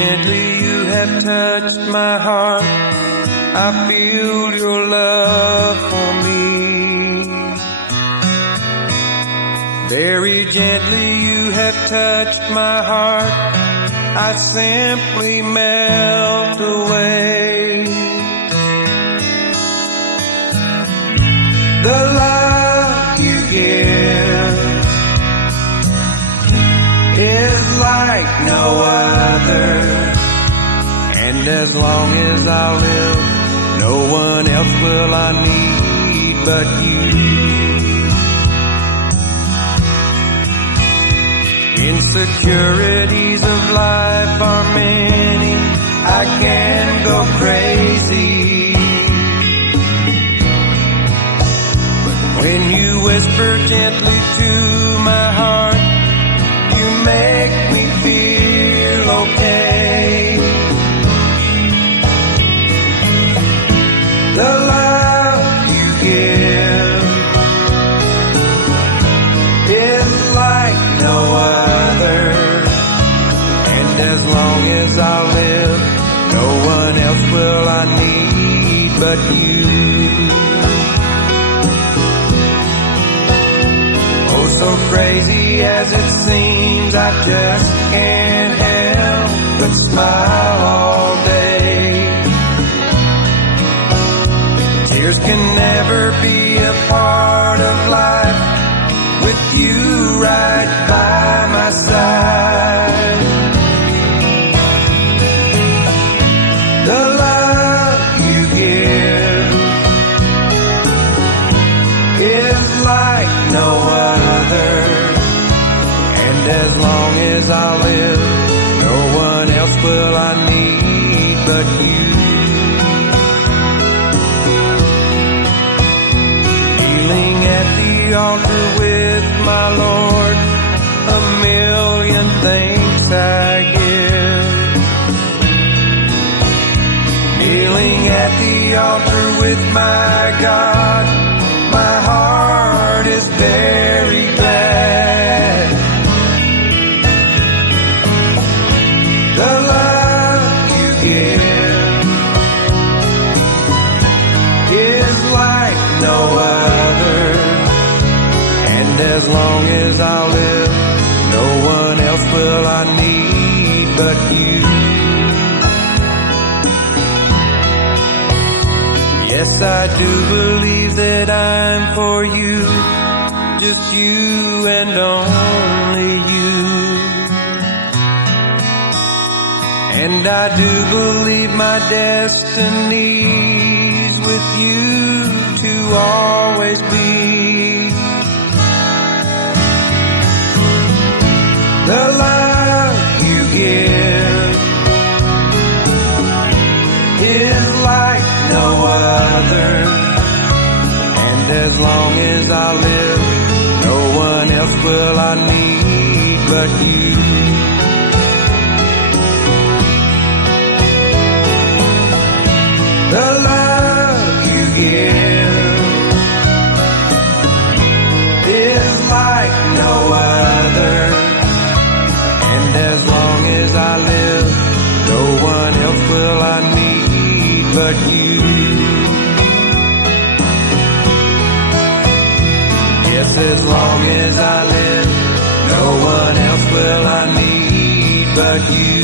gently you have touched my heart. I feel your love for me. Very gently you have touched my heart. I simply melt away. The love you give is like no other, and as long as I live, no one else will I need but you. Insecurities of life are many, I can go crazy. When you whisper gently to my heart, you make me feel okay. The love you give is like no other, and as long as I live, no one else will I need but you. Oh, so crazy as it seems, I just can't help but smile all day. Tears can never be a part of life with you right by my side. The love you give is like no other, and as long as I live, no one else will I need but you. Kneeling at the altar with my Lord, a million thanks I give. Kneeling at the altar with my God, my heart is very glad. The love you give is like no other, and as long as I live, no one else will I need but you. Yes, I do believe that I'm for you, just you and only you. And I do believe my destiny's with you to always be. The love you give is like no other, and as long as I live, no one else will I need but you. The love you give is like no other, and as long as I live, no one else will I need but you. Yes, as long as I live, no one else will I need but you.